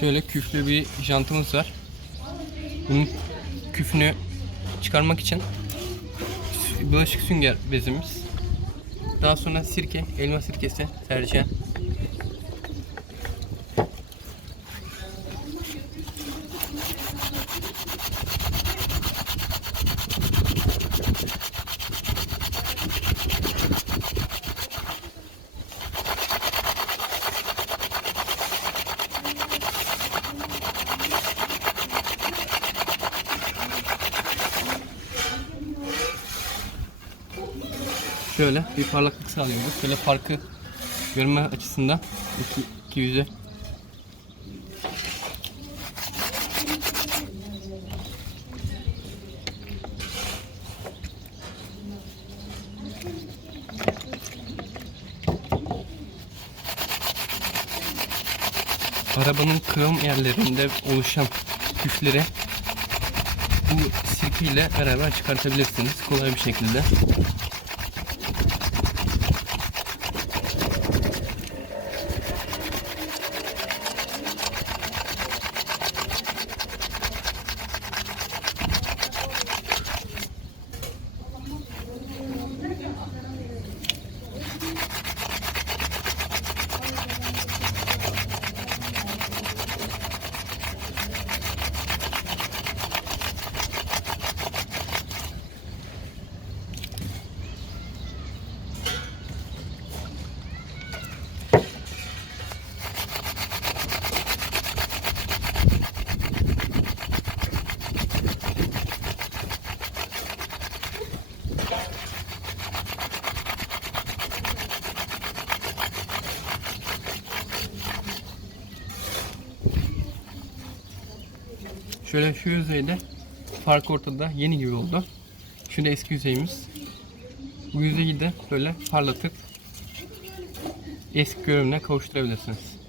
Şöyle küflü bir jantımız var. Bunun küfünü çıkarmak için bulaşık sünger bezimiz. Daha sonra sirke, elma sirkesi tercihen. Şöyle bir parlaklık sağlıyoruz. Şöyle farkı görme açısından iki, iki yüze arabanın kırım yerlerinde oluşan küfleri bu sirke ile beraber çıkartabilirsiniz kolay bir şekilde. Şöyle şu yüzeyde fark ortada yeni gibi oldu. Şu da eski yüzeyimiz. Bu yüzeyi de böyle parlatıp eski görünümüne kavuşturabilirsiniz.